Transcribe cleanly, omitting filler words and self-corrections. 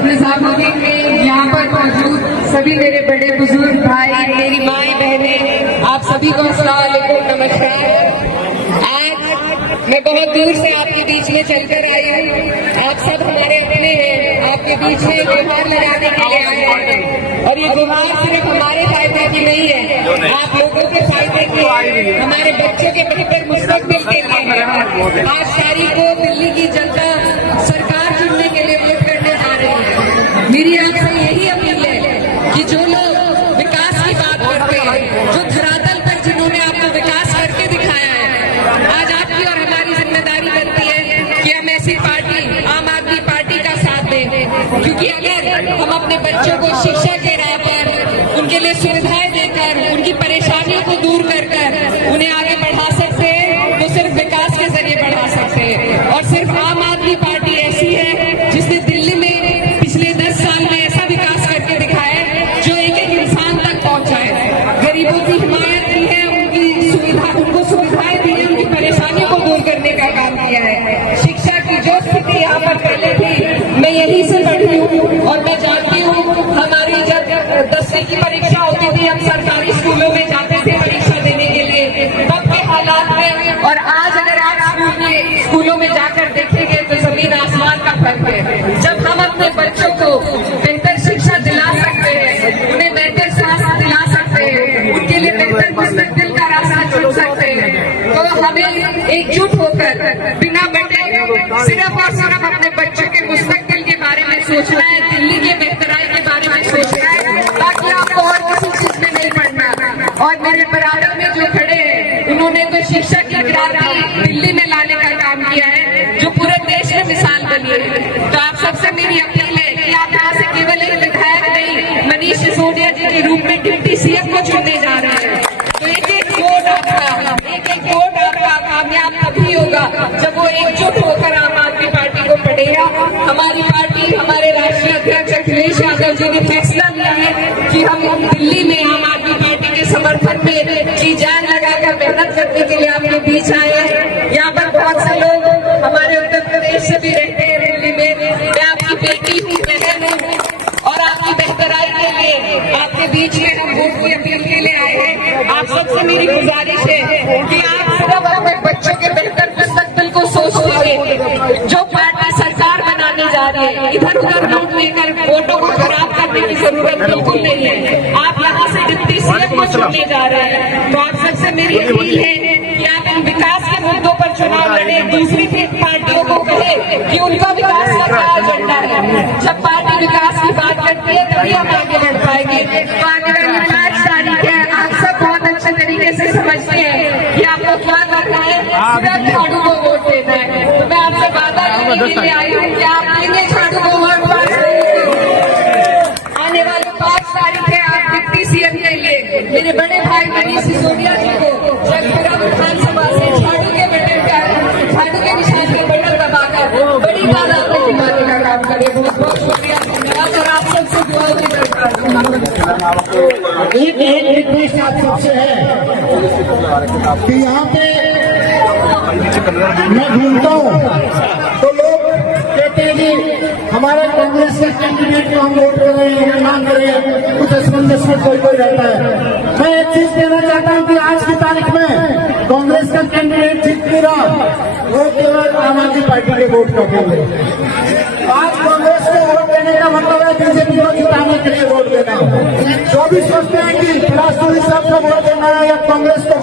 निजामुद्दीन में यहाँ पर मौजूद सभी मेरे बड़े बुजुर्ग भाई, मेरी माएँ बहनें, आप सभी को अस्सलाम वालेकुम, नमस्कार। आज मैं बहुत दूर से आपके बीच में चलकर आई हूँ। आप सब हमारे अपने हैं, आपके बीच में गुहार लगाने के लिए आए हैं और ये गुहार सिर्फ हमारे फायदे की नहीं है, आप लोगों के फायदे की है, हमारे बच्चों के बेहतर मुस्तकबिल के लिए है। 5 तारीख को दिल्ली की जनता सरकार चुनने के लिए वोट करने जा रही है। मेरी आपसे यही अपील है कि जो लोग विकास की बात करते हैं, जो धरातल पर जिन्होंने आपको विकास करके दिखाया है, आज आपकी और हमारी जिम्मेदारी बनती है कि हम ऐसी पार्टी, आम आदमी पार्टी का साथ दें, क्योंकि अगर हम अपने बच्चों को शिक्षा के राह पर उनके लिए सुविधाएं देकर, उनकी परेशानियों को दूर कर उन्हें आगे बढ़ा सकते हैं, तो सिर्फ विकास के जरिए बढ़ा सकते हैं। और सिर्फ आम आदमी पार्टी ऐसी है जिसने दिल्ली में पिछले 10 साल में ऐसा विकास करके दिखाया है जो एक एक इंसान तक पहुंचा है, गरीबों की हिमायत की है, उनको सुविधाएं दी है, उनकी परेशानियों को दूर करने का काम किया है। शिक्षा की जो स्थिति यहाँ पर पहले थी, मैं यहीं से पढ़ी हूँ और मैं जानती हूँ, हमारी जब 10वीं की परीक्षा होती थी, हम सरकारी स्कूलों में जाते थे परीक्षा देने के लिए, तब के हालात में और आज अगर आप स्कूलों में जाकर देखेंगे तो जमीन आसमान का फर्क है। जब हम अपने बच्चों को बेहतर शिक्षा दिला सकते हैं, उन्हें बेहतर स्वास्थ्य दिला सकते हैं, उनके लिए बेहतर मुस्तकबिल का रास्ता चुन सकते हैं, तो हमें एकजुट होकर बिना बटे सिर्फ और सिर्फ अपने बच्चों के मुस्तकबिल के बारे में सोचना है, दिल्ली के बेहतराई के बारे में सोचना है, ताकि आपको और किसी चीज में नहीं पड़ना। और मेरे बराबर में जो खड़े हैं, उन्होंने तो शिक्षा की क्रांति दिल्ली में लाने का काम किया है, जो पूरे देश में मिसाल बनी है। तो आप सबसे मेरी अपील है कि आप यहाँ से केवल एक विधायक नहीं, मनीष सिसोदिया जी के रूप में डिप्टी सीएम को चुनने जा रहे हैं। तो एक एक वोट आपका कामयाब तभी होगा जब वो एकजुट होकर आम आदमी पार्टी को पढ़ेगा। हमारी पार्टी, हमारे राष्ट्रीय अध्यक्ष अखिलेश यादव जी ने फैसला लिया है कि हम दिल्ली में आम आदमी पार्टी के समर्थन में जी जान लगाकर मेहनत करने के लिए आपके बीच आए हैं। यहाँ पर बहुत से लोग हमारे उत्तर प्रदेश से भी रहते हैं दिल्ली में। मैं आपकी बेटी हूँ, बहन हूँ और आपकी बेहतराई के लिए आपके बीच में हम वोट की अपील के लिए आए हैं। आप सबसे मेरी गुजारिश है कि आप सिर्फ अपने बच्चों के बेहतर मुस्तकबिल को सोचेंगे। जो पार्टी सरकार बनाने जा रही है, इधर उधर वोट लेकर वोटों को खराब करने की जरूरत बिल्कुल नहीं है। आप यहाँ से डिप्टी सीएम को चुनने जा रहे हैं, तो आप सबसे मेरी अपील है कि आप इन विकास के मुद्दों पर चुनाव लड़े। दूसरी पार्टियों को कहे कि उनका विकास का क्या एजेंडा है। जब पार्टी विकास की बात करती है तभी हम आगे बढ़ पाएंगे। तो आगे वाली 5 तारीख है, आप सब बहुत अच्छे तरीके से समझते हैं कि आपको क्या करना है, सिर्फ झाड़ू को वोट देना है। तो मैं आपसे वादा करने के लिए आई हूँ कि आप देंगे झाड़ू को वोट। आने वाले 5 तारीख है, आप डिप्टी सीएम के लिए मेरे बड़े भाई मनीष सिसोदिया जी को जगपुरा विधानसभा से झाड़ू के निशान के बटन दबाकर बड़ी तादाद में जिताने का काम करें। बहुत बहुत शुक्रिया, धन्यवाद और आप सबसे दुआओं की एक रिक्वेस्ट आप सबसे है कि यहाँ पे मैं घूमता हूँ तो लोग कहते हैं कि हमारे कांग्रेस के कैंडिडेट को हम वोट कर रहे हैं, मांग कर रहे हैं, कुछ असमंजस में कोई रहता है। मैं एक चीज कहना चाहता हूँ कि आज की तारीख में कांग्रेस का कैंडिडेट जीत नहीं रहा, वो केवल आम आदमी पार्टी के वोट रखेंगे। आज कांग्रेस को वोट देने का मतलब है बीजेपी को जिताने के लिए वोट देना। जो भी सोचते हैं कि राष्ट्रपति साहब को वोट देना है या कांग्रेस को